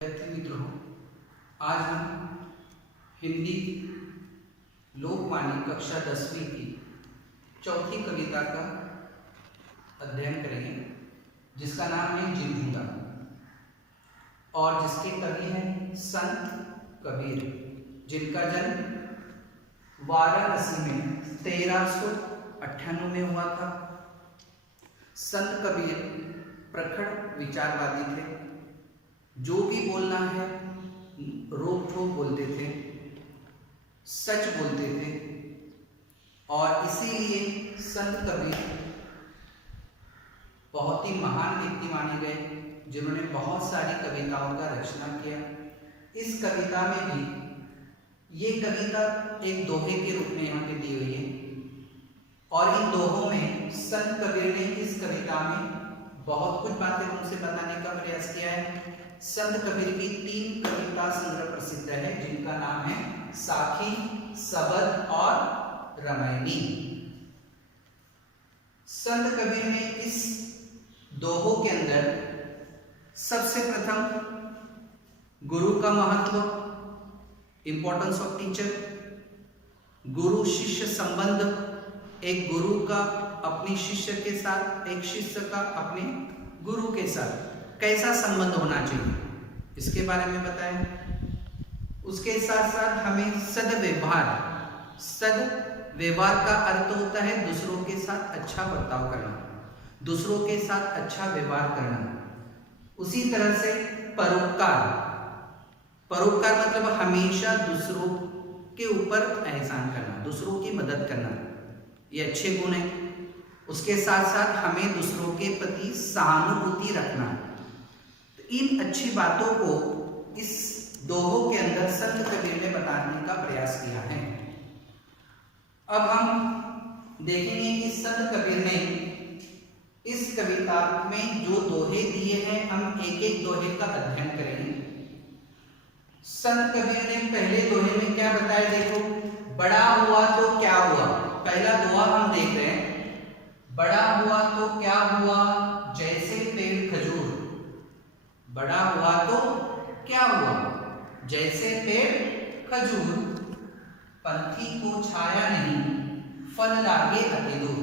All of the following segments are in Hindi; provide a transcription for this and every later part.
विद्यार्थी मित्रों, आज हम हिंदी लोकवाणी कक्षा 10वीं की चौथी कविता का अध्ययन करेंगे, जिसका नाम है जिनहुदा और जिसके कवि हैं संत कबीर, जिनका जन्म वाराणसी में 1398 में हुआ था। संत कबीर प्रखर विचारवादी थे। जो भी बोलना है रोक ठोक बोलते थे, सच बोलते थे और इसीलिए संत कबीर बहुत ही महान व्यक्ति माने गए, जिन्होंने बहुत सारी कविताओं का रचना किया। इस कविता में भी ये कविता एक दोहे के रूप में यहाँ पे दी हुई है और इन दोहों में संत कबीर ने इस कविता में बहुत कुछ बातें उनसे बताने का प्रयास किया है। संत कबीर की 3 कविता संग्रह प्रसिद्ध है, जिनका नाम है साखी, सबद और रामायणी। संत कबीर ने इस दोहों के अंदर सबसे प्रथम गुरु का महत्व, इंपॉर्टेंस ऑफ टीचर, गुरु शिष्य संबंध, एक गुरु का अपने शिष्य के साथ, एक शिष्य का अपने गुरु के साथ कैसा संबंध होना चाहिए, इसके बारे में बताएं। उसके साथ साथ हमें सद्व्यवहार, सद्व्यवहार का अर्थ होता है दूसरों के साथ अच्छा बर्ताव करना, दूसरों के साथ अच्छा व्यवहार करना। उसी तरह से परोपकार, परोपकार मतलब हमेशा दूसरों के ऊपर एहसान करना, दूसरों की मदद करना, ये अच्छे गुण हैं। उसके साथ साथ हमें दूसरों के प्रति सहानुभूति रखना। तो इन अच्छी बातों को इस दोहों के अंदर संत कबीर ने बताने का प्रयास किया है। अब हम देखेंगे कि संत कबीर ने इस कविता में जो दोहे दिए हैं, हम एक एक दोहे का अध्ययन करेंगे। संत कबीर ने पहले दोहे में क्या बताया, देखो, बड़ा हुआ तो क्या हुआ। पहला दोहा हम देख रहे हैं, बड़ा हुआ तो क्या हुआ जैसे पेड़ खजूर। बड़ा हुआ तो क्या हुआ जैसे पेड़ खजूर, पंथी को छाया नहीं, फल लागे अति दूर।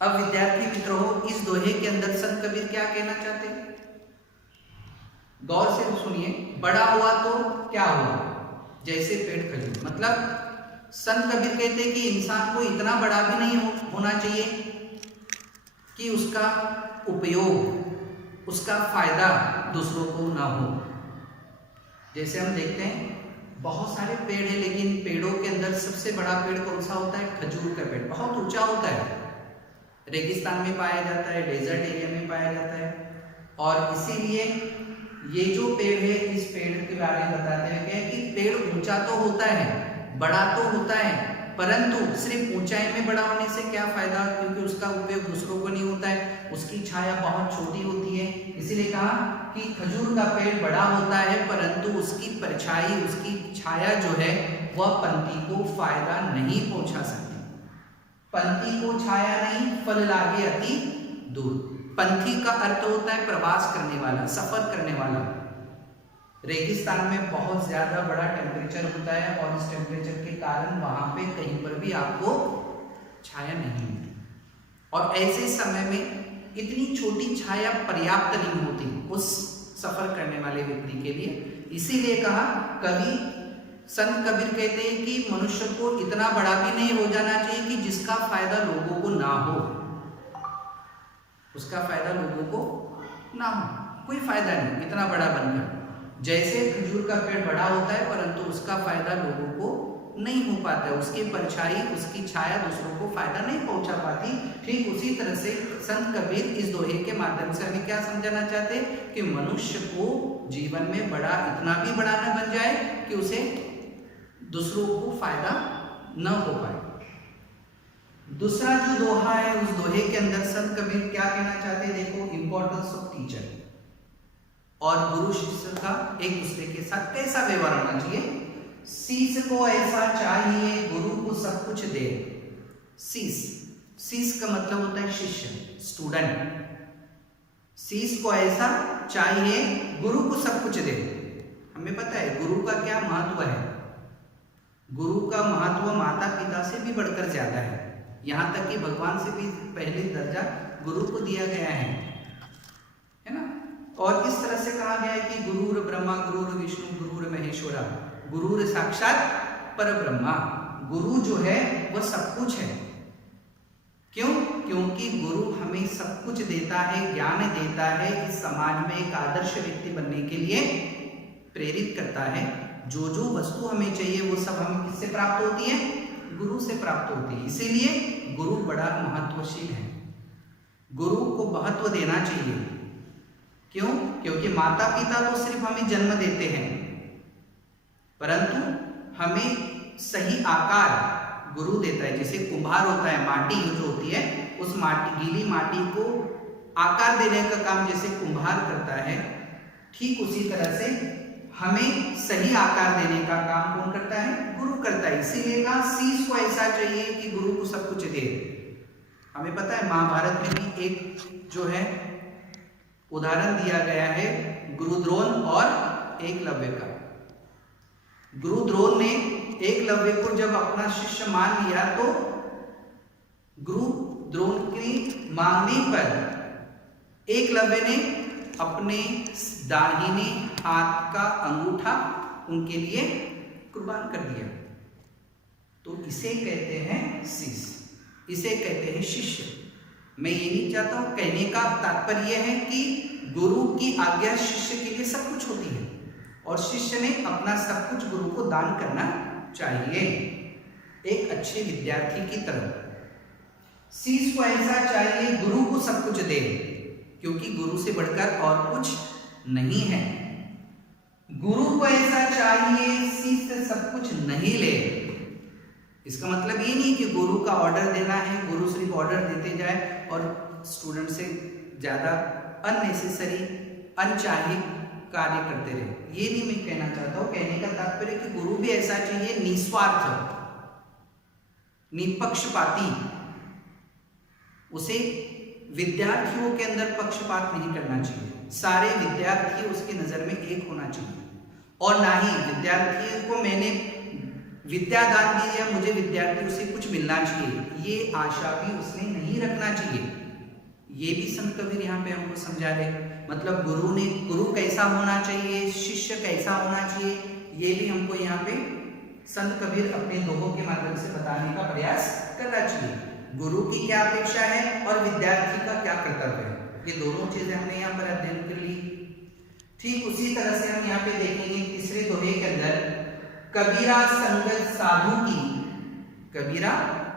अब विद्यार्थी मित्रों, इस दोहे के अंदर संत कबीर क्या कहना चाहते हैं, गौर से सुनिए। बड़ा हुआ तो क्या हुआ जैसे पेड़ खजूर, मतलब संत कबीर कहते हैं कि इंसान को इतना बड़ा भी नहीं होना चाहिए कि उसका उपयोग, उसका फायदा दूसरों को ना हो। जैसे हम देखते हैं बहुत सारे पेड़ हैं, लेकिन पेड़ों के अंदर सबसे बड़ा पेड़ कौन सा होता है, खजूर का पेड़। बहुत ऊंचा होता है, रेगिस्तान में पाया जाता है, डेजर्ट एरिया में पाया जाता है। और इसीलिए ये जो पेड़ है, इस पेड़ के बारे में बताते हैं कि पेड़ ऊंचा तो होता है, बड़ा तो होता है, परंतु सिर्फ ऊंचाई में बड़ा होने से क्या फायदा, क्योंकि उसका उपयोग दूसरों को नहीं होता है, उसकी छाया बहुत छोटी होती है। इसीलिए कहा कि खजूर का पेड़ बड़ा होता है, परंतु उसकी परछाई, उसकी छाया जो है वह पंथी को फायदा नहीं पहुंचा सकती। पंथी को छाया नहीं, फल लागे अति दूर। पंथी का अर्थ होता है प्रवास करने वाला, सफर करने वाला। रेगिस्तान में बहुत ज्यादा बड़ा टेम्परेचर होता है और इस टेम्परेचर के कारण वहां पे कहीं पर भी आपको छाया नहीं मिलती, और ऐसे समय में इतनी छोटी छाया पर्याप्त नहीं होती उस सफर करने वाले व्यक्ति के लिए। इसीलिए कहा, कवि संत कबीर कहते हैं कि मनुष्य को इतना बड़ा भी नहीं हो जाना चाहिए कि जिसका फायदा लोगों को ना हो, उसका फायदा लोगों को ना हो, कोई फायदा नहीं इतना बड़ा बनकर। जैसे खजूर का पेड़ बड़ा होता है, परंतु उसका फायदा लोगों को नहीं हो पाता है, उसकी परछाई, उसकी छाया दूसरों को फायदा नहीं पहुंचा पाती। ठीक उसी तरह से संत कबीर इस दोहे के माध्यम से हमें क्या समझाना चाहते हैं कि मनुष्य को जीवन में बड़ा, इतना भी बड़ा न बन जाए कि उसे दूसरों को फायदा न हो पाए। दूसरा जो दोहा है, उस दोहे के अंदर संत कबीर क्या कहना चाहते हैं, देखो, इंपॉर्टेंस ऑफ टीचर और गुरु शिष्य का एक दूसरे के साथ कैसा व्यवहार होना चाहिए। शिष्य को ऐसा चाहिए गुरु को सब कुछ दे। शिष्य का मतलब होता है शिष्य, स्टूडेंट। शीश को ऐसा चाहिए गुरु को सब कुछ दे। हमें पता है गुरु का क्या महत्व है। गुरु का महत्व माता पिता से भी बढ़कर ज्यादा है, यहाँ तक कि भगवान से भी पहले दर्जा गुरु को दिया गया है ना। और इस तरह से कहा गया है कि गुरुर ब्रह्मा गुरुर विष्णु गुरुर महेश्वरा गुरुर साक्षात पर ब्रह्मा। गुरु जो है वह सब कुछ है। क्यों? क्योंकि गुरु हमें सब कुछ देता है, ज्ञान देता है, इस समाज में एक आदर्श व्यक्ति बनने के लिए प्रेरित करता है। जो जो वस्तु हमें चाहिए वो सब हमें किससे प्राप्त होती है? गुरु से प्राप्त होती है। इसीलिए गुरु बड़ा महत्वशील है, गुरु को महत्व देना चाहिए। क्यों? क्योंकि माता पिता तो सिर्फ हमें जन्म देते हैं, परंतु हमें सही आकार गुरु देता है। जैसे कुम्हार होता है, माटी जो होती है उस माटी, गीली माटी को आकार देने का काम जैसे कुम्हार करता है, ठीक उसी तरह से हमें सही आकार देने का काम कौन करता है? गुरु करता है। इसीलिए कहा शीश को ऐसा चाहिए कि गुरु को सब कुछ दे। हमें पता है महाभारत में भी एक जो है उदाहरण दिया गया है गुरुद्रोण और एकलव्य का। गुरुद्रोण ने एकलव्य को जब अपना शिष्य मान लिया तो गुरुद्रोण के मांगने पर एकलव्य ने अपने दाहिने हाथ का अंगूठा उनके लिए कुर्बान कर दिया। तो इसे कहते हैं शीश, इसे कहते हैं शिष्य। मैं ये नहीं चाहता हूं, कहने का तात्पर्य है कि गुरु की आज्ञा शिष्य के लिए सब कुछ होती है और शिष्य ने अपना सब कुछ गुरु को दान करना चाहिए, एक अच्छे विद्यार्थी की तरह। शीश को ऐसा चाहिए गुरु को सब कुछ दे, क्योंकि गुरु से बढ़कर और कुछ नहीं है। गुरु को ऐसा चाहिए शीश से सब कुछ नहीं ले। इसका मतलब ये नहीं कि गुरु का ऑर्डर देना है, गुरु सिर्फ ऑर्डर देते जाए और स्टूडेंट से ज्यादा अननेसेसरी अनचाही कार्य करते रहे। ये नहीं मैं कहना चाहता हूं। कहने का तात्पर्य कि गुरु भी ऐसा चाहिए निस्वार्थ, निपक्षपाती। उसे विद्यार्थियों के अंदर पक्षपात नहीं करना चाहिए। सारे विद्यार्थी उसकी नजर में एक होना चाहिए और ना ही विद्यार्थी को मैंने विद्यादान दी या मुझे विद्यार्थियों से कुछ मिलना चाहिए, ये आशा भी उसने नहीं रखना चाहिए। ये भी संत कबीर यहाँ पे हमको समझा रहे। मतलब गुरु कैसा होना चाहिए, शिष्य कैसा होना चाहिए, ये भी हमको यहाँ पे संत कबीर अपने दोहों के माध्यम से बताने का प्रयास करना चाहिए। गुरु की क्या अपेक्षा है और विद्यार्थी का क्या कर्तव्य है, ये दोनों चीजें हमने यहाँ पर अध्ययन कर ली। ठीक उसी तरह से हम यहाँ पे देखेंगे तीसरे दोहे के अंदर, कबीरा संगत साधु की, कबीरा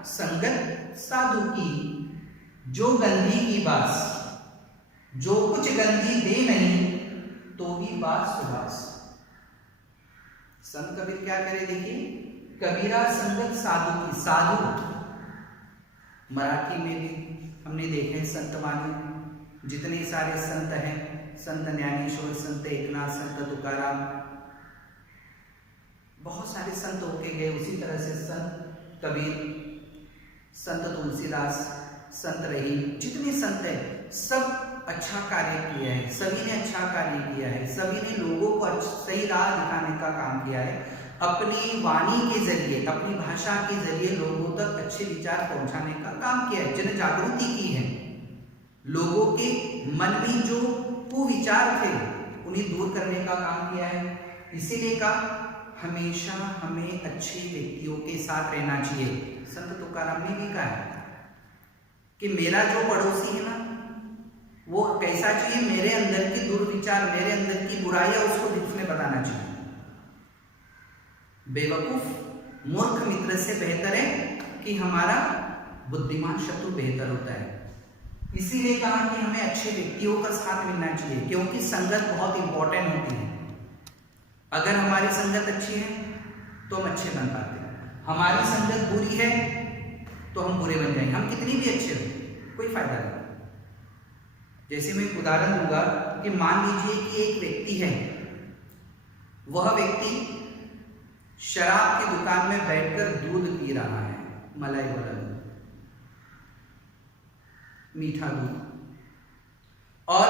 संगत साधु की, जो गंदी की बास, जो कुछ गंदी दे नहीं तो भी बात सुबास। संत कबीर क्या करे देखिए, कबीरा संगत साधु की। साधु मराठी में भी हमने देखे संत वाणी, जितने सारे संत हैं, संत ज्ञानेश्वर, संत एकनाथ, संत तुकाराम, बहुत सारे संत होके गए। उसी तरह से संत कबीर, संत तुलसीदास, संत रहीम, जितने संत हैं सब अच्छा कार्य किया है, सभी ने अच्छा कार्य किया है, सभी ने लोगों को सही राह दिखाने का काम किया है। अपनी वाणी के जरिए, अपनी भाषा के जरिए लोगों तक अच्छे विचार पहुंचाने का काम किया है, जन जागृति की है। लोगों के मन में जो कुविचार थे उन्हें दूर करने का काम किया है। इसीलिए कहा हमेशा हमें अच्छे व्यक्तियों के साथ रहना चाहिए। संत तुकाराम ने भी कहा है कि मेरा जो पड़ोसी है ना वो कैसा चाहिए, मेरे अंदर की दुर्विचार, मेरे अंदर की बुराइयां उसको उसने बताना चाहिए। बेवकूफ मूर्ख मित्र से बेहतर है कि हमारा बुद्धिमान शत्रु बेहतर होता है। इसीलिए कहा कि हमें अच्छे व्यक्तियों का साथ मिलना चाहिए, क्योंकि संगत बहुत इंपॉर्टेंट होती है। अगर हमारी संगत अच्छी है तो हम अच्छे बन पाते हैं, हमारी संगत बुरी है तो हम बुरे बन जाएंगे। हम कितनी भी अच्छे हो कोई फायदा नहीं। जैसे मैं एक उदाहरण दूंगा कि मान लीजिए कि एक व्यक्ति है, वह व्यक्ति शराब की दुकान में बैठकर दूध पी रहा है, मलाई वाला दूध, मीठा दूध, और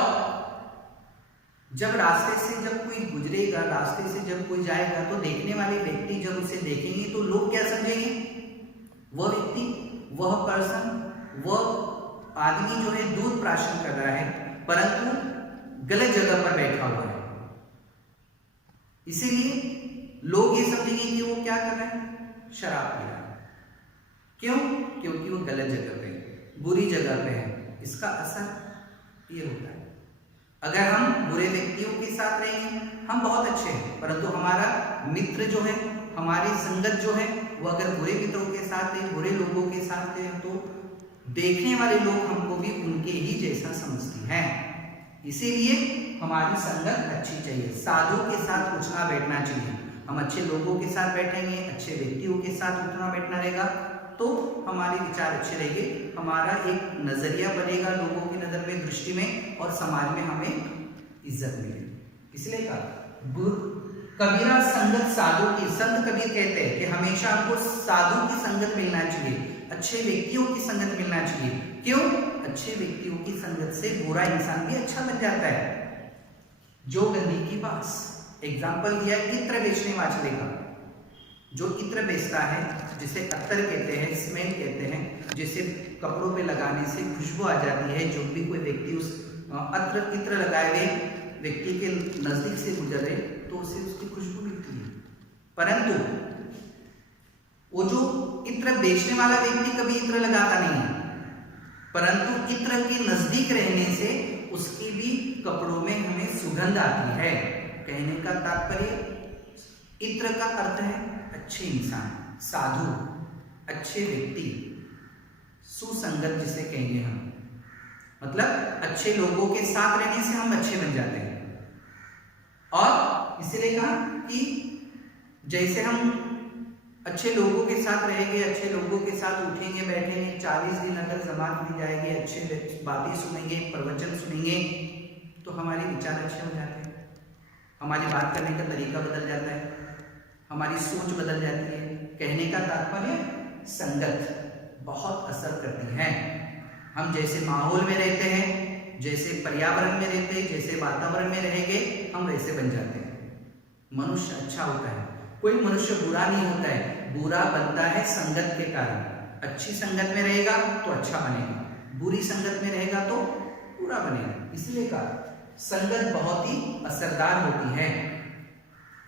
जब रास्ते से जब कोई गुजरेगा, रास्ते से जब कोई जाएगा, तो देखने वाले व्यक्ति जब उसे देखेंगे तो लोग क्या समझेंगे? वह व्यक्ति, वह पर्सन, वह आदमी जो है दूध प्राशन कर रहा है, परंतु गलत जगह पर बैठा हुआ है। इसीलिए लोग ये समझेंगे कि वो क्या कर रहा है? शराब पी रहा है। क्यों? क्योंकि वो गलत जगह पे है, बुरी जगह पे है। इसका असर ये होता है। अगर हम बुरे व्यक्तियों के साथ रहेंगे, हम बहुत अच्छे हैं, परंतु हमारा मित्र जो है, हमारी संगत जो है, वो अगर बुरे मित्रों के साथ है, बुरे लोगों के साथ है, तो देखने वाले लोग हमको भी उनके ही जैसा समझते हैं। इसीलिए हमारी संगत अच्छी चाहिए। साधु के साथ उठना बैठना चाहिए। हम अच्छे लोगों के साथ बैठेंगे, अच्छे व्यक्तियों के साथ उठना बैठना रहेगा, तो हमारे विचार अच्छे रहेंगे, हमारा एक नजरिया बनेगा लोगों की नजर में, दृष्टि में, और समाज में हमें इज्जत मिलेगी। इसलिए कहा कबीरा संगत साधु की। संत कबीर कहते हैं कि हमेशा आपको साधु की संगत मिलना चाहिए, अच्छे व्यक्तियों की संगत मिलना चाहिए। क्यों? अच्छे व्यक्तियों की संगत से बुरा इंसान भी अच्छा बन जाता है। जो गंदी की बास, एग्जाम्पल दिया इत्र बेचने वाले का। जो इत्र बेचता है, जिसे अत्तर कहते हैं, स्मेल कहते हैं, जिसे कपड़ों पे लगाने से खुशबू आ जाती है, जो भी कोई व्यक्ति उस इत्र लगाए हुए व्यक्ति के नजदीक से गुजरे तो उसे उसकी खुशबू मिलती है। परंतु वो जो इत्र बेचने वाला व्यक्ति कभी इत्र लगाता नहीं है, परंतु इत्र के नजदीक रहने से उसकी भी कपड़ों में हमें सुगंध आती है। कहने का तात्पर्य इत्र का अर्थ है अच्छे इंसान, साधु, अच्छे व्यक्ति, सुसंगत जिसे कहेंगे हम, मतलब अच्छे लोगों के साथ रहने से हम अच्छे बन जाते हैं। और इसीलिए कहा कि जैसे हम अच्छे लोगों के साथ रहेंगे, अच्छे लोगों के साथ उठेंगे बैठेंगे, 40 दिन अगर जमात में जाएंगे, अच्छे बातें सुनेंगे, प्रवचन सुनेंगे, तो हमारे विचार अच्छे हो जाते हैं, हमारी बात करने का तरीका बदल जाता है, हमारी सोच बदल जाती है। कहने का तात्पर्य संगत बहुत असर करती है। हम जैसे माहौल में रहते हैं, जैसे पर्यावरण में रहते हैं, जैसे वातावरण में रहेंगे, हम वैसे बन जाते हैं। मनुष्य अच्छा होता है, कोई मनुष्य बुरा नहीं होता है, बुरा बनता है संगत के कारण। अच्छी संगत में रहेगा तो अच्छा बनेगा, बुरी संगत में रहेगा तो बुरा बनेगा। इसलिए कहा संगत बहुत ही असरदार होती है।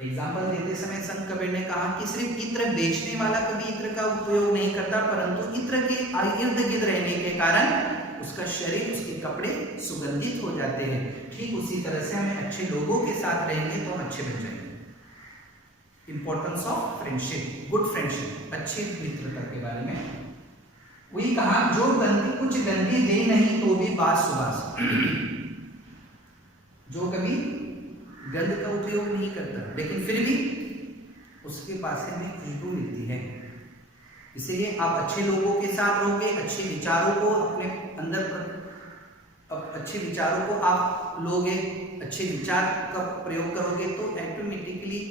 एग्जाम्पल देते समय संत कबीर ने कहा कि सिर्फ इत्र बेचने वाला कभी इत्र का उपयोग नहीं करता, परंतु इत्र के इर्द गिर्द रहने के कारण उसका शरीर, उसके कपड़े सुगंधित हो जाते हैं। ठीक उसी तरह से हमें अच्छे लोगों के साथ रहेंगे तो हम अच्छे बन जाएंगे। Importance of friendship, good friendship, अच्छे मित्रता के बारे में वही कहा, जो गंदी कुछ गंदी दे नहीं तो भी बात सुबास। जो कभी गंध का उपयोग नहीं करता लेकिन फिर भी उसके पास से हमें खुशबू मिलती है। इसीलिए आप अच्छे लोगों के साथ रहोगे, अच्छे विचारों को अपने अंदर अच्छे विचारों को आप लोगे, अच्छे विचार का प्रयोग करोगे तो ऑटोमेटिकली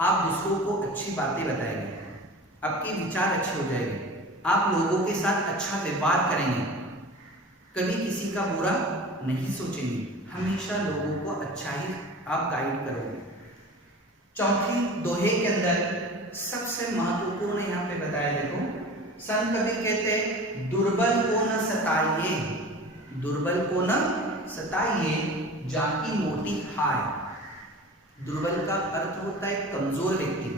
आप दूसरों को अच्छी बातें बताएंगे, आपके विचार अच्छे हो जाएंगे, आप लोगों के साथ अच्छा व्यवहार करेंगे, कभी किसी का बुरा नहीं सोचेंगे, हमेशा लोगों को अच्छा ही आप गाइड करोगे। चौथे दोहे के अंदर सबसे महत्वपूर्ण यहाँ पे बताया, देखो संत कबीर कहते हैं दुर्बल को न सताइए, दुर्बल को न सताइए जाकी मोटी हाय। दुर्बल का अर्थ होता है कमजोर व्यक्ति।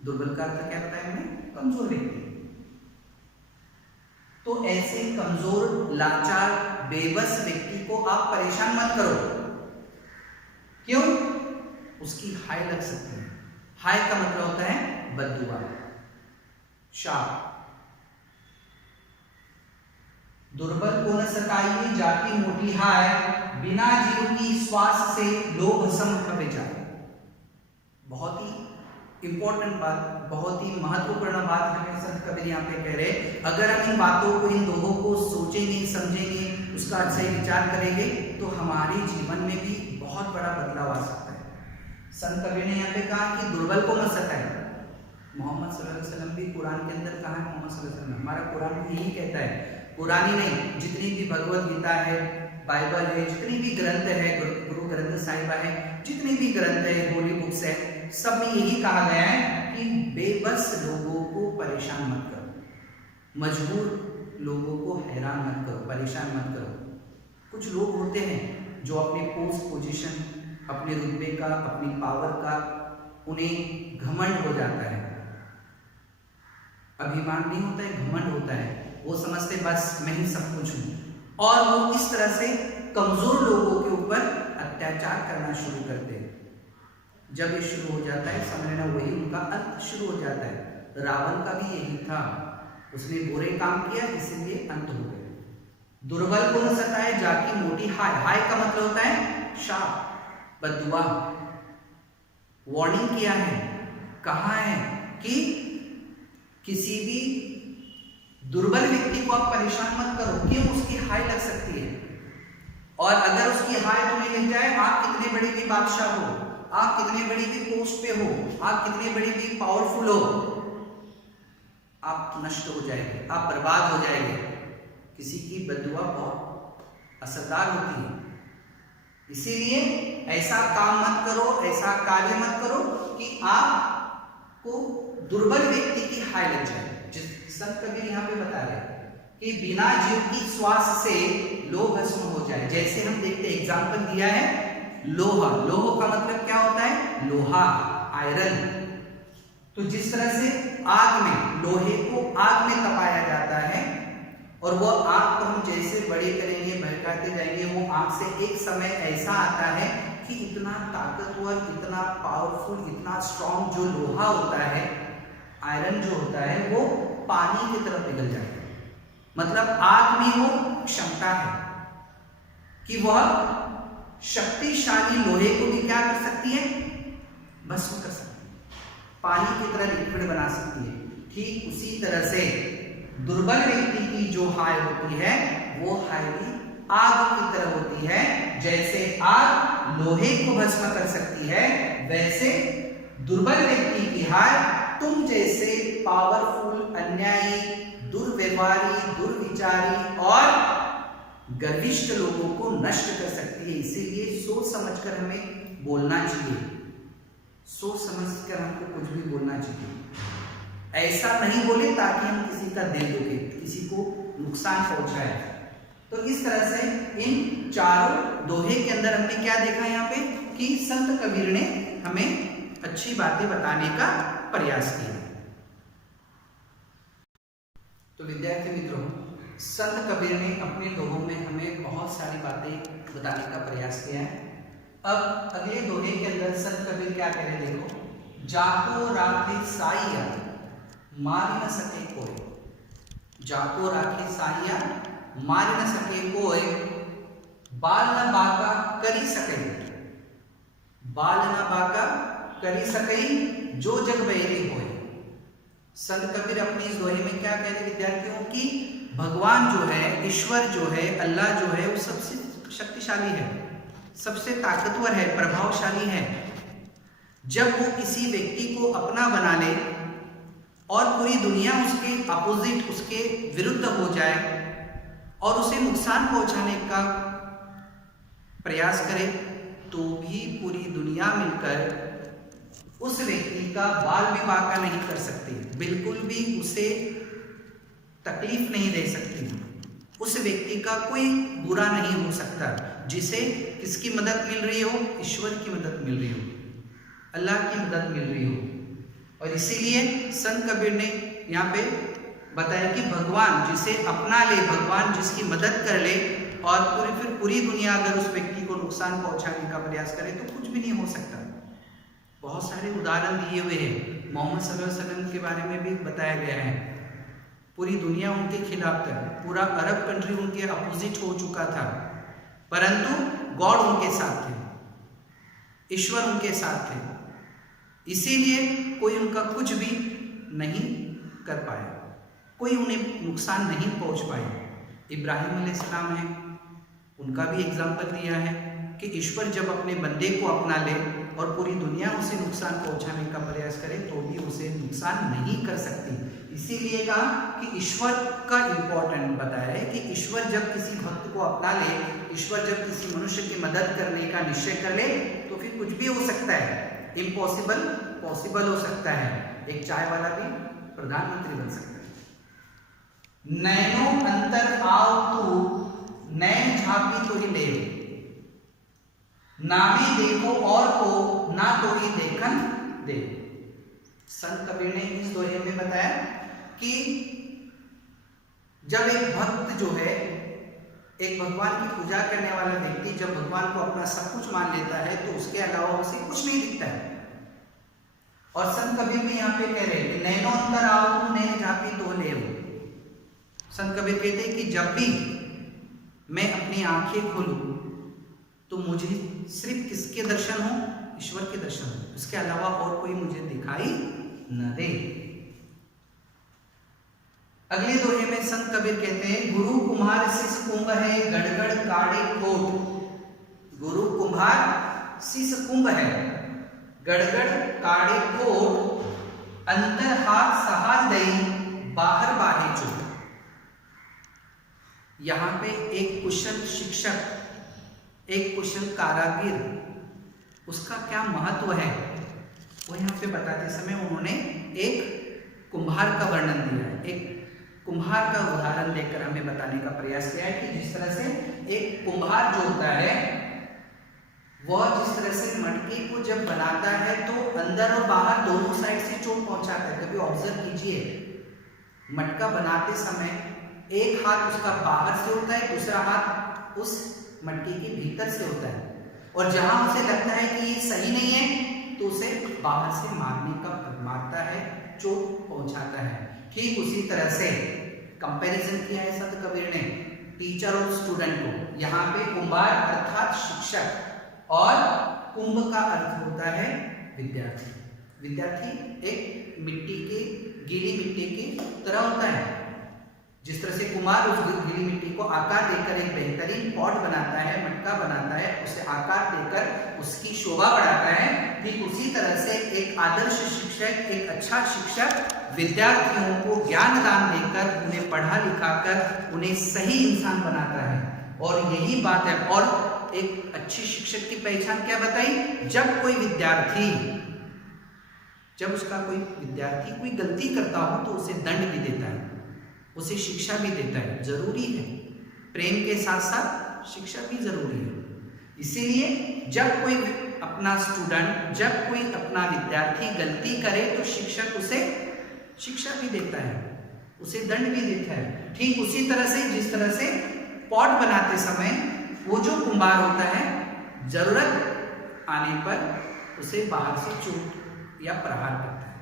दुर्बल का अर्थ क्या बताया हमने? कमजोर व्यक्ति। तो ऐसे कमजोर, लाचार, बेबस व्यक्ति को आप परेशान मत करो। क्यों? उसकी हाय लग सकती है। हाय का मतलब होता है बद्दुआ, शाप। दुर्बल को न सताइए जाकी मोटी हाय, बिना जीव की श्वास से लोभ सम खपे जाए। बहुत ही इंपॉर्टेंट बात, बहुत ही महत्वपूर्ण बात हमें संत कबीर यहाँ पे कह रहे हैं। अगर हम इन बातों को, इन दोहों को सोचेंगे, समझेंगे, उसका सही विचार करेंगे तो हमारे जीवन में भी बहुत बड़ा बदलाव आ सकता है। संत कबीर ने यहाँ पे कहा कि दुर्बल को मत सताए। मोहम्मद सल्लल्लाहु अलैहि वसल्लम भी कुरान के अंदर कहा है, मोहम्मद सल्लल्लाहु अलैहि वसल्लम, हमारा कुरान भी यही कहता है, पुरानी नहीं, जितनी भी भगवत गीता है, बाइबल है, जितनी भी ग्रंथ है, गुरु ग्रंथ साहिबा है, जितनी भी ग्रंथ है, होली बुक्स है, सब में यही कहा गया है कि बेबस लोगों को परेशान मत करो, मजबूर लोगों को हैरान मत करो, परेशान मत करो। कुछ लोग होते हैं जो अपने पोस्ट पोजीशन, अपने रुतबे का, अपनी पावर का उन्हें घमंड हो जाता है, अभिमान नहीं होता है, घमंड होता है। वो समझते बस मैं ही सब कुछ हूं, और वो इस तरह से कमजोर लोगों के ऊपर अत्याचार करना शुरू करते हैं। जब ये शुरू हो जाता है समझ लेना वही उनका अंत शुरू हो जाता है। रावण का भी यही था, उसने बुरे काम किया इसीलिए अंत हो गया। दुर्बल को न सताए जाकी मोटी हाय, हाय का मतलब होता है शाप, बद्दुआ। वार्निंग किया है, कहा है कि किसी भी दुर्बल व्यक्ति को आप परेशान मत करो, क्यों? उसकी हाय लग सकती है, और अगर उसकी हाय तुम्हें लग जाए, आप कितने बड़े भी बादशाह हो, आप कितने बड़ी भी पोस्ट पे हो, आप कितने बड़ी भी पावरफुल हो, आप नष्ट हो जाएंगे, आप बर्बाद हो जाएंगे। किसी की बद्दुआ बहुत असरदार होती है, इसीलिए ऐसा काम मत करो, ऐसा कार्य मत करो कि आपको दुर्बल व्यक्ति की हाय लग जाए। जिस संत कबीर यहाँ पे बता रहे हैं कि बिना जीव की श्वास से लोह भस्म हो जाए। जैसे हम देखते एग्जाम्पल दिया है लोहा, लोह का मतलब क्या होता है? लोहा, आयरन। तो जिस तरह से आग में, लोहे को आग में तपाया जाता है, और वो आग को हम जैसे बड़े करेंगे, भड़काते जाएंगे, वो आग से एक समय ऐसा आता है कि इतना ताकतवर, इतना पावरफुल, इतना स्ट्रॉन्ग जो लोहा होता है, आयरन जो होता है, वो पानी की तरफ पिघल जाता है। मतलब आग में वो क्षमता है कि वह शक्तिशाली लोहे को भी क्या कर सकती है? भस्म कर सकती है, पानी की तरह लिक्विड बना सकती है। ठीक उसी तरह से दुर्बल व्यक्ति की जो हाय होती है, वो हाय भी आग की तरह होती है। जैसे आग लोहे को भस्म कर सकती है, वैसे दुर्बल व्यक्ति की हाय तुम जैसे पावरफुल, अन्यायी, दुर्व्यवहारी, दुर्विचारी और गर्विष्ठ लोगों को नष्ट कर सकती है। इसीलिए सोच समझकर हमें बोलना चाहिए, सोच समझकर हमको कुछ भी बोलना चाहिए। ऐसा नहीं बोले ताकि हम किसी का दिल दुखे, किसी को नुकसान पहुंचाए। तो इस तरह से इन चारों दोहे के अंदर हमने क्या देखा यहाँ पे कि संत कबीर ने हमें अच्छी बातें बताने का प्रयास किया। तो विद्यार्थी मित्रों, संत कबीर ने अपने दोहों में हमें बहुत सारी बातें बताने का प्रयास किया है। अब अगले दोहे के अंदर संत कबीर क्या कह रहे देखो, जाको राखे साइया मार न सके कोई, जाको राखे साइया मार न सके कोई, बाल न बाका करी सके, बाल न बाका करी सके, जो जग बैरी होए। संत कबीर अपनी इस दोहे में क्या कह रहे विद्यार्थियों की, भगवान जो है, ईश्वर जो है, अल्लाह जो है, वो सबसे शक्तिशाली है, सबसे ताकतवर है, प्रभावशाली है। जब वो किसी व्यक्ति को अपना बना ले और पूरी दुनिया उसके अपोजिट, उसके विरुद्ध हो जाए और उसे नुकसान पहुंचाने का प्रयास करे, तो भी पूरी दुनिया मिलकर उस व्यक्ति का बाल भी बाका नहीं कर सकती, बिल्कुल भी उसे तकलीफ नहीं दे सकती। उस व्यक्ति का कोई बुरा नहीं हो सकता, जिसे किसकी मदद मिल रही हो? ईश्वर की मदद मिल रही हो, अल्लाह की मदद मिल रही हो। और इसीलिए संत कबीर ने यहाँ पे बताया कि भगवान जिसे अपना ले, भगवान जिसकी मदद कर ले, और फिर पूरी दुनिया अगर उस व्यक्ति को नुकसान पहुंचाने का प्रयास करे तो कुछ भी नहीं हो सकता। बहुत सारे उदाहरण दिए हुए हैं, मोहम्मद सल्लल्लाहु अलैहि वसल्लम के बारे में भी बताया गया है। पूरी दुनिया उनके खिलाफ था, पूरा अरब कंट्री उनके अपोजिट हो चुका था, परंतु गॉड उनके साथ थे, ईश्वर उनके साथ थे। इसीलिए कोई उनका कुछ भी नहीं कर पाया, कोई उन्हें नुकसान नहीं पहुंच पाया। इब्राहिम अलैहिस्सलाम है, उनका भी एग्जाम्पल दिया है कि ईश्वर जब अपने बंदे को अपना ले और पूरी दुनिया उसे नुकसान पहुंचाने का प्रयास करे तो भी उसे नुकसान नहीं कर सकती। इसीलिए कहा कि ईश्वर का इंपॉर्टेंट बताया है कि ईश्वर जब किसी भक्त को अपना ले, ईश्वर जब किसी मनुष्य की मदद करने का निश्चय कर ले तो फिर कुछ भी हो सकता है, इम्पॉसिबल पॉसिबल हो सकता है। एक चाय वाला भी प्रधानमंत्री बन सकता है। नैनो अंतर आओ तू नैन झापी तो ही ले, नामी देखो और को ना तो ही देखन दे। संत कबीर ने इस दोहे में बताया कि जब एक भक्त जो है, एक भगवान की पूजा करने वाला व्यक्ति जब भगवान को अपना सब कुछ मान लेता है तो उसके अलावा उसे कुछ नहीं दिखता है। और संत कबीर भी यहाँ पे कह रहे हैं नैनो अंतर आओ नैन झापी तो ले। संत कबीर कहते हैं कि जब भी मैं अपनी आंखें खोलूं तो मुझे सिर्फ किसके दर्शन हो, ईश्वर के दर्शन हो, उसके अलावा और कोई मुझे दिखाई न दे। अगले दोहे में संत कबीर कहते हैं गुरु कुम्हार शिष कुंभ है गड़गड़ काढ़े कोट। गुरु कुम्हार शिष कुंभ है गड़गड़ काढ़े कोट, अंतर हाथ सहार दई बाहर बाहे चोट। यहां पे एक कुशल शिक्षक, एक कुशल कारागिर, उसका क्या महत्व है वो यहाँ पे बताते समय उन्होंने एक कुम्हार का वर्णन दिया है, एक कुम्हार का उदाहरण देकर हमें बताने का प्रयास किया है कि जिस तरह से एक कुम्हार जो होता है वह जिस तरह से मटके को जब बनाता है तो अंदर और बाहर दोनों साइड से चोट पहुंचाता है। कभी ऑब्जर्व कीजिए, मटका बनाते समय एक हाथ उसका बाहर से होता है, दूसरा हाथ उस मटके के भीतर से होता है, और जहां उसे लगता है कि ये सही नहीं है तो उसे बाहर से मारता है, चोट पहुंचाता है। ठीक उसी तरह से कंपैरिजन किया है संत कबीर ने टीचर और स्टूडेंट को। यहाँ पे कुम्हार अर्थात शिक्षक और कुंभ का अर्थ होता है विद्यार्थी। विद्यार्थी एक मिट्टी के, गीली मिट्टी की तरह होता है। जिस तरह से कुम्हार उस गीली मिट्टी को आकार देकर एक बेहतरीन पॉट बनाता है, मटका बनाता है, उसे आकार देकर उसकी शोभा बढ़ाता है, ठीक उसी तरह से एक आदर्श शिक्षक, एक अच्छा शिक्षक विद्यार्थियों को ज्ञान दान देकर उन्हें पढ़ा लिखाकर उन्हें सही इंसान बनाता है। और यही बात है। और एक अच्छी शिक्षक की पहचान क्या बताई, जब कोई विद्यार्थी, जब उसका कोई विद्यार्थी कोई गलती करता हो तो उसे दंड भी देता है, उसे शिक्षा भी देता है। जरूरी है, प्रेम के साथ साथ शिक्षा भी जरूरी है। इसीलिए जब कोई अपना स्टूडेंट, जब कोई अपना विद्यार्थी गलती करे तो शिक्षक उसे शिक्षा भी देता है, उसे दंड भी देता है। ठीक उसी तरह से जिस तरह से पॉट बनाते समय वो जो कुम्हार होता है जरूरत आने पर उसे बाहर से चोट या प्रहार करता है,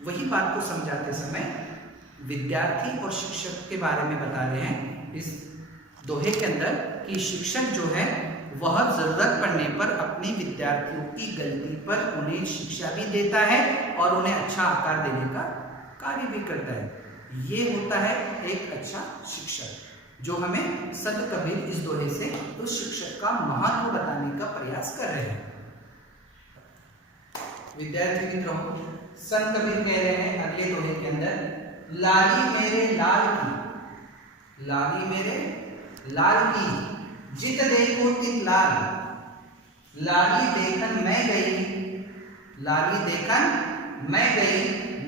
वही बात को समझाते समय विद्यार्थी और शिक्षक के बारे में बता रहे हैं इस दोहे के अंदर कि शिक्षक जो है वह जरूरत पड़ने पर अपने विद्यार्थियों की गलती पर उन्हें शिक्षा भी देता है और उन्हें अच्छा आकार देने का कार्य भी करता है। ये होता है एक अच्छा शिक्षक, जो हमें संत कबीर इस दोहे से उस शिक्षक का महत्व बताने का प्रयास कर रहे हैं। विद्यार्थी मित्रों, संत कबीर कह रहे हैं अगले दोहे के अंदर, लाली मेरे लाल की, लाली मेरे लाल की, जित देखो तित लाल, लाली देखन मैं गई, लाली देखन मैं गई,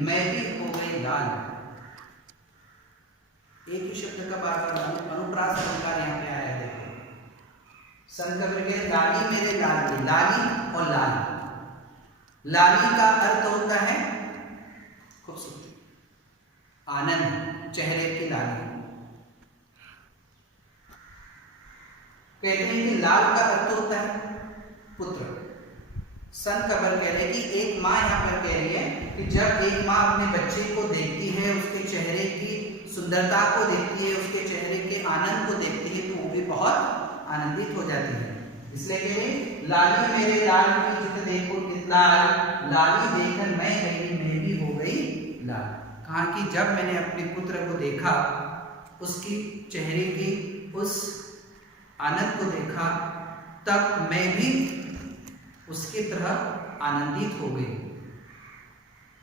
मैं भी हो गई लाल। एक ही शब्द का बार बार अनुप्रास अलंकार यहाँ पे आया है। देखो संत कबीर के लाली मेरे लाल की, लाली और लाल, लाली का अर्थ होता है खूबसूरती, आनंद, चेहरे की लाली। कहते हैं कि लाल का अर्थ होता है पुत्र। संत कबीर कह रहे हैं कि एक माँ यहाँ पर कह रही है कि जब एक माँ अपने बच्चे को देखती है, उसके चेहरे की सुंदरता को देखती है, उसके चेहरे के आनंद को देखती है तो वो भी बहुत आनंदित हो जाती है। इसलिए कह रहे लाली मेरे लाल की, जित देखो तित लाल, लाली देखन मैं गई, मैं भी हो गई लाल। कहा कि जब मैंने अपने पुत्र को देखा, उसकी चेहरे की उस आनंद को देखा, तब मैं भी उसके तरह आनंदित हो गई।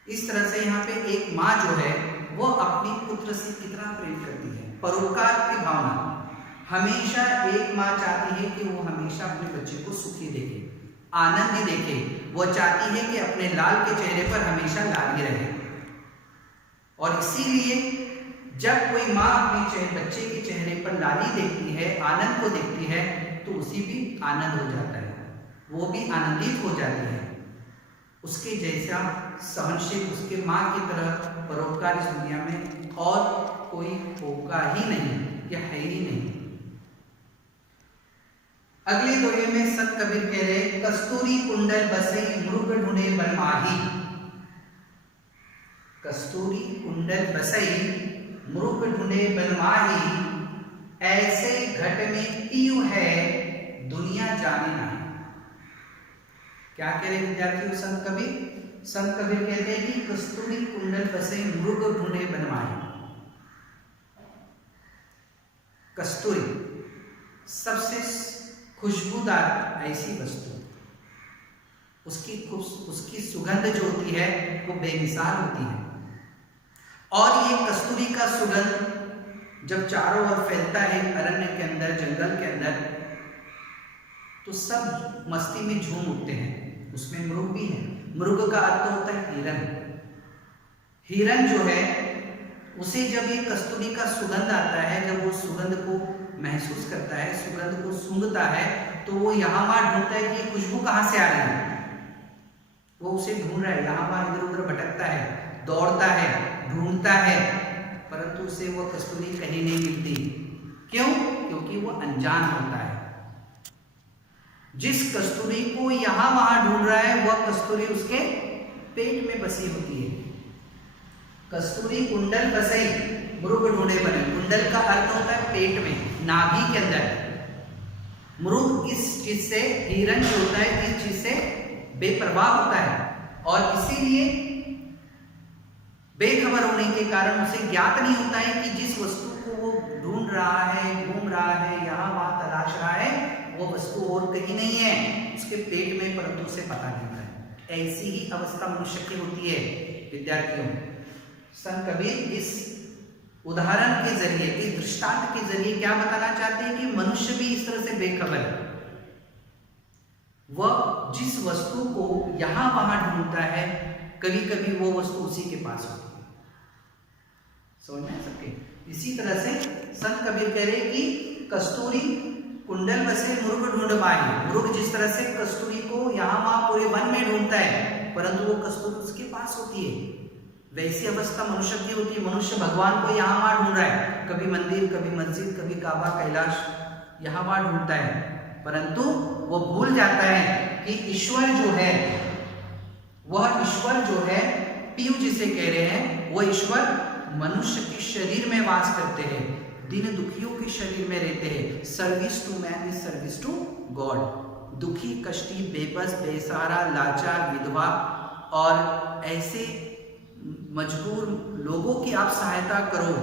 इस तरह से यहाँ पे एक माँ जो है वो अपनी पुत्र से कितना प्रेम करती है, परोपकार की भावना। हमेशा एक माँ चाहती है कि वो हमेशा अपने बच्चे को सुखी देखे, आनंदी देखे। वो चाहती है कि अपने लाल के चेहरे पर हमेशा लाल ही रहे। और इसीलिए जब कोई माँ अपने बच्चे के चेहरे पर लाली देखती है, आनंद को देखती है, तो उसी भी आनंद हो जाता है, वो भी आनंदित हो जाती है। उसके जैसा सहनशील, उसके माँ की तरह परोपकार इस दुनिया में और कोई होगा ही नहीं या है ही नहीं। अगले दोहे में संत कबीर कह रहे, कस्तूरी कुंडल बसई मृग ढूंढे बलमाही। कस्तूरी कुंडल बसई मृग ढूंढे बलमाही, ऐसे घट में पीयू है दुनिया जाने नहीं। क्या कह रहे विद्यार्थियों संत कबीर? संत कबीर कहते हैं कि कस्तूरी कुंडल बसे मृग ढूंढे बनवाए। कस्तूरी सबसे खुशबूदार ऐसी वस्तु, उसकी सुगंध जो होती है वो बेमिसाल होती है। और ये कस्तूरी का सुगंध जब चारों ओर फैलता है अरण्य के अंदर, जंगल के अंदर, तो सब मस्ती में झूम उठते हैं। उसमें मृग भी है। मृग का अर्थ होता है हिरन। हिरन जो है उसे जब ये कस्तूरी का सुगंध आता है, जब वो सुगंध को महसूस करता है, सुगंध को सूंघता है, तो वो यहाँ वहां ढूंढता है कि ये खुशबू कहाँ से आ रही है। वो उसे ढूंढ रहा है, यहाँ वहां इधर उधर भटकता है, दौड़ता है, ढूंढता है, परंतु उसे वो कस्तूरी कहीं नहीं मिलती। क्यों? क्योंकि वो अनजान होता है। जिस कस्तूरी को यहां वहां ढूंढ रहा है, वह कस्तूरी उसके पेट में बसी होती है। कस्तूरी कुंडल बसई मृग ढूंढे बने। कुंडल का अर्थ होता है पेट में, नाभि के अंदर। मृग इस चीज से, हिरन जो होता है इस चीज से बेपरवाह होता है, और इसीलिए बेखबर होने के कारण उसे ज्ञात नहीं होता है कि जिस वस्तु को वो ढूंढ रहा है, घूम रहा है, यहाँ वहां तलाश रहा है, वो वस्तु और कहीं नहीं है, उसके पेट में, परंतु उसे पता नहीं है। ऐसी ही अवस्था मनुष्य की होती है विद्यार्थियों। संत कबीर इस उदाहरण के जरिए, इस दृष्टांत के जरिए क्या बताना चाहते हैं कि मनुष्य भी इस तरह से बेखबर है। वह जिस वस्तु को यहां वहां ढूंढता है, कभी कभी वो वस्तु उसी के पास होती है। समझ में सबके? इसी तरह से संत कबीर कह रहे कि कस्तूरी कुंडल बसे मृग ढूंढ पाए। मृग जिस तरह से कस्तूरी को यहाँ वहां पूरे वन में ढूंढता है, परंतु वो कस्तूरी उसके पास होती है, वैसी अवस्था मनुष्य की होती है। मनुष्य भगवान को यहाँ वहां ढूंढ रहा है, कभी मंदिर, कभी मस्जिद, कभी काबा, कैलाश, यहाँ वहां ढूंढता है, परंतु वो भूल जाता है कि ईश्वर जो है, वह ईश्वर जो है, पीयू जिसे कह रहे हैं, वो ईश्वर मनुष्य के शरीर में वास करते हैं, दिन दुखियों के शरीर में रहते हैं। Service to man is service to God. दुखी, कष्टी, बेबस, बेसहारा, लाचार, विधवा और ऐसे मजबूर लोगों की आप सहायता करो,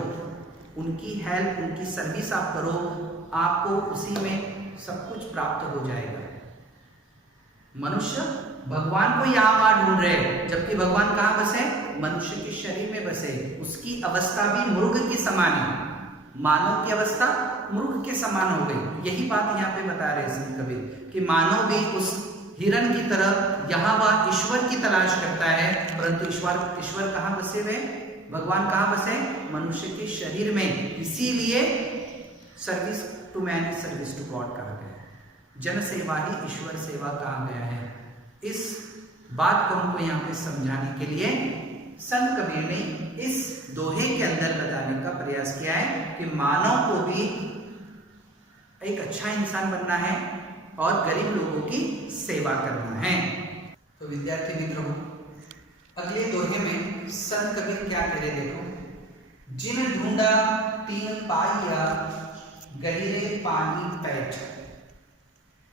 उनकी हेल्प, उनकी सर्विस आप करो, आपको उसी में सब कुछ प्राप्त हो जाएगा। मनुष्य भगवान को यहाँ वहां ढूंढ रहे, जबकि भगवान कहाँ बसे? मनुष्य के शरीर में बसे। उसकी अवस्था भी मृग की समान है, मानव की अवस्था मृग के समान हो गई। यही बात यहाँ पे बता रहे संत कबीर कि मानव भी उस हिरन की तरह यहाँ वह ईश्वर की तलाश करता है, परंतु ईश्वर कहाँ बसे हुए? भगवान कहाँ बसे? मनुष्य के शरीर में। इसीलिए service to man is service to God कहा गया है। जन सेवा ही ईश्वर सेवा कहा गया है। इस बात को हमको यहाँ पे समझाने के लिए संत कबीर ने इस दोहे के अंदर बताने का प्रयास किया है कि मानव को भी एक अच्छा इंसान बनना है और गरीब लोगों की सेवा करना है। तो विद्यार्थी मित्रों, अगले दोहे में संत कबीर क्या कह रहे देखो। जिन ढूंढा तीन पाइया गहरे पानी पैठ।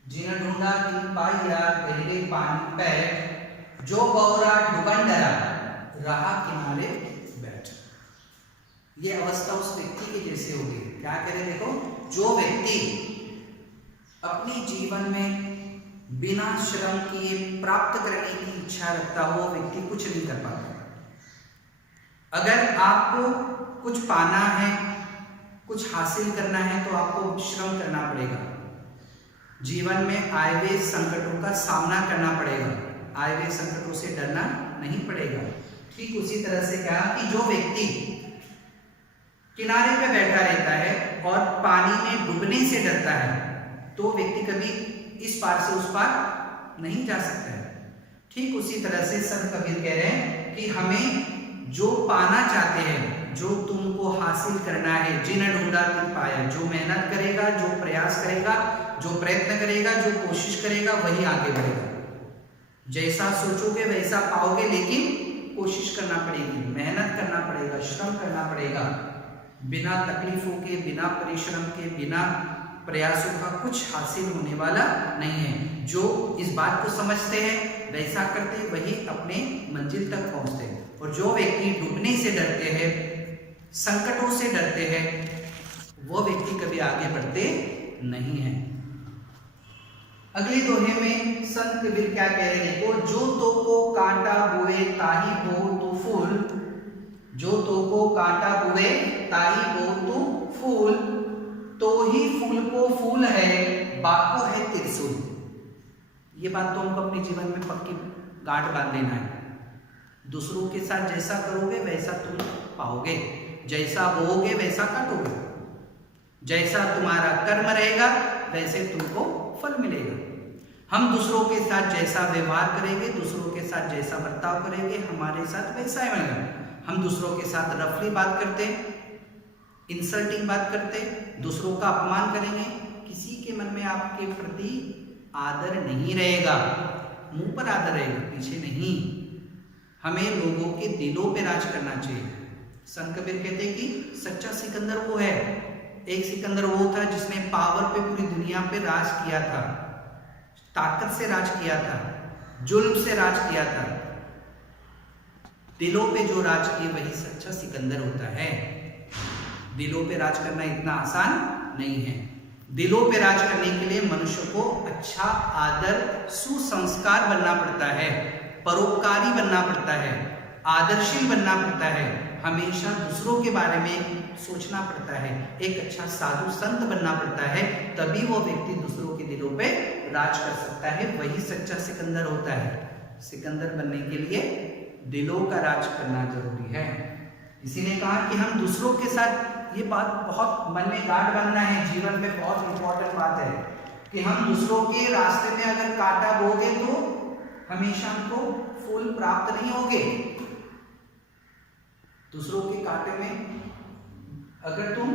जिन ढूंढा तीन पाइया गहरे पानी पैठ, जो बौरा डुबन डरा रहा किनारे बैठ। ये अवस्था उस व्यक्ति के जैसे होगी। क्या कह रहे देखो, जो व्यक्ति अपने जीवन में बिना श्रम किए प्राप्त करने की इच्छा रखता हो व्यक्ति कुछ नहीं कर पाता। अगर आपको कुछ पाना है, कुछ हासिल करना है तो आपको श्रम करना पड़ेगा। जीवन में आए हुए संकटों का सामना करना पड़ेगा, आए हुए संकटों से डरना नहीं पड़ेगा। ठीक उसी तरह से क्या कि जो व्यक्ति किनारे पे बैठा रहता है और पानी में डूबने से डरता है तो व्यक्ति कभी इस पार से उस पार नहीं जा सकता है। ठीक उसी तरह से संत कबीर कह रहे हैं कि हमें जो पाना चाहते हैं, जो तुमको हासिल करना है, जिन ढूंढा तिन पाया, जो मेहनत करेगा, जो प्रयास करेगा, जो प्रयत्न करेगा, जो कोशिश करेगा वही आगे बढ़ेगा। जैसा सोचोगे वैसा पाओगे, लेकिन कोशिश करना पड़ेगी, मेहनत करना पड़ेगा, श्रम करना पड़ेगा। बिना तकलीफों के, बिना परिश्रम के, बिना प्रयासों का कुछ हासिल होने वाला नहीं है। जो इस बात को समझते हैं वैसा करते वही अपने मंजिल तक पहुंचते हैं। और जो व्यक्ति डूबने से डरते हैं, संकटों से डरते हैं, वो व्यक्ति कभी आगे बढ़ते नहीं है। अगले दोहे में संत कबीर क्या कह रहे हैं, देखो, जो तो को कांटा बुए ताही बो तो फूल, जो तो को कांटा बुए ताही बो तो फूल, तो ही फूल को फूल है, बाको है त्रिशूल। ये बात तो हमको अपने जीवन में पक्की गांठ बांध लेना है। दूसरों के साथ जैसा करोगे वैसा तुम पाओगे, जैसा बोओगे वैसा काटोगे, जैसा तुम्हारा कर्म रहेगा वैसे तुमको फल मिलेगा। हम दूसरों के साथ जैसा व्यवहार करेंगे, दूसरों के साथ जैसा बर्ताव करेंगे, हमारे साथ वैसा ही मिलेगा। हम दूसरों के साथ रफली बात करते, इंसल्टिंग बात करते, दूसरों का अपमान करेंगे, किसी के मन में आपके प्रति आदर नहीं रहेगा, मुंह पर आदर रहेगा, पीछे नहीं। हमें लोगों के दिलों पे राज करना चाहिए। संत कबीर कहते हैं कि सच्चा सिकंदर वो है, एक सिकंदर वो था जिसने पावर पे पूरी दुनिया पे राज किया था, ताकत से राज किया था, जुल्म से राज किया था। दिलों पे जो राज किए वही सच्चा सिकंदर होता है। दिलों पे राज करना इतना आसान नहीं है। दिलों पे राज करने के लिए मनुष्य को अच्छा आदर, सुसंस्कार बनना पड़ता है, परोपकारी बनना पड़ता है, आदर्शील बनना पड़ता है, हमेशा दूसरों के बारे में सोचना पड़ता है, एक अच्छा साधु संत बनना पड़ता है, तभी वो व्यक्ति दूसरों के दिलों पे राज कर सकता है। वही सच्चा सिकंदर होता है। सिकंदर बनने के लिए दिलों का राज करना जरूरी है। इसी ने कहा कि हम दूसरों के साथ, ये बात बहुत मन में गांठ बांधना है, जीवन में बहुत इंपॉर्टेंट बात है कि हम दूसरों के रास्ते में अगर कांटा बोगे तो हमेशा हमको फूल प्राप्त नहीं होंगे। दूसरों के कांटे में अगर तुम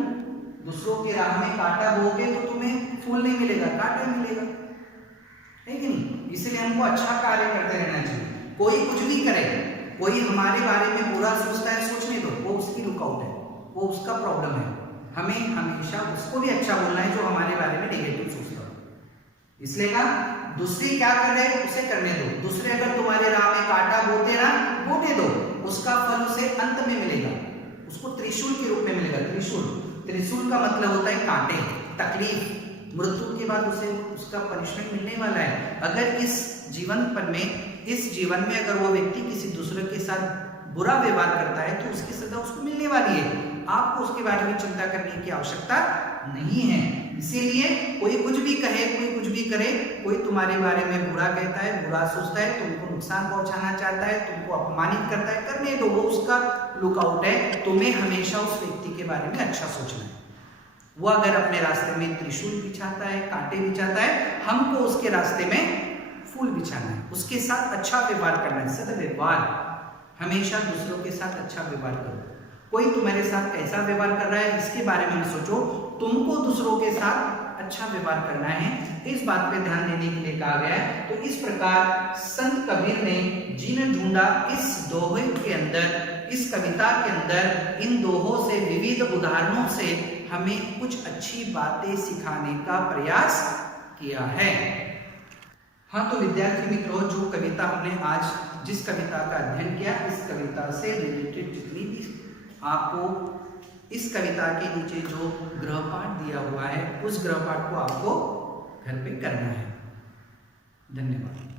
दूसरों के राह में कांटा बोगे तो तुम्हें फूल नहीं मिलेगा, कांटा मिलेगा, है कि नहीं? इसलिए हमको अच्छा कार्य करते रहना चाहिए। कोई कुछ भी करे, कोई हमारे बारे में बुरा सोचता है, सोचने दो, वो उसकी लुकआउट है, वो उसका प्रॉब्लम है। हमें हमेशा उसको भी अच्छा बोलना है जो हमारे बारे में नेगेटिव सोचता है। इसलिए कहा दूसरे क्या कर रहे हैं उसे करने दो। दूसरे अगर तुम्हारे राह में कांटा बोते ना, बोने दो, उसका फल उसे अंत में मिलेगा, उसको त्रिशूल के रूप में मिलेगा। त्रिशूल, त्रिशूल का मतलब होता है कांटे, तकलीफ, मृत्यु के बाद उसे उसका पनिशमेंट मिलने वाला है। अगर इस जीवन में अगर वो व्यक्ति किसी दूसरे के साथ बुरा व्यवहार करता है तो उसकी सजा उसको मिलने वाली है। आपको उसके बारे में चिंता करने की आवश्यकता नहीं है। इसीलिए कोई कुछ भी कहे, कोई कुछ भी करे, कोई तुम्हारे बारे में बुरा कहता है, बुरा सोचता है, तुमको नुकसान पहुंचाना चाहता है, तुमको अपमानित करता है, करने दो, वो उसका लुकआउट है। तुम्हें हमेशा उस व्यक्ति के बारे में अच्छा सोचना है। वो अगर अपने रास्ते में त्रिशूल बिछाता है, कांटे बिछाता है, हमको उसके रास्ते में फूल बिछाना है, उसके साथ अच्छा व्यवहार करना है, सद्व्यवहार। हमेशा दूसरों के साथ अच्छा व्यवहार करो। कोई तुम्हारे साथ कैसा व्यवहार कर रहा है इसके बारे में सोचो, तुमको दूसरों के साथ अच्छा व्यवहार करना है, इस बात पे ध्यान देने के लिए कहा गया है। तो इस प्रकार संत कबीर ने जिन ढूंढा इस दोहे के अंदर, इस कविता के अंदर, इन दोहों से, विविध उदाहरणों से हमें कुछ अच्छी बातें सिखाने का प्रयास किया है। हाँ, तो विद्यार्थी मित्रों, जो कविता हमने आज जिस कविता का अध्ययन किया, इस कविता से रिलेटेड जितनी भी आपको इस कविता के नीचे जो गृहपाठ दिया हुआ है, उस गृहपाठ को आपको घर पे करना है। धन्यवाद।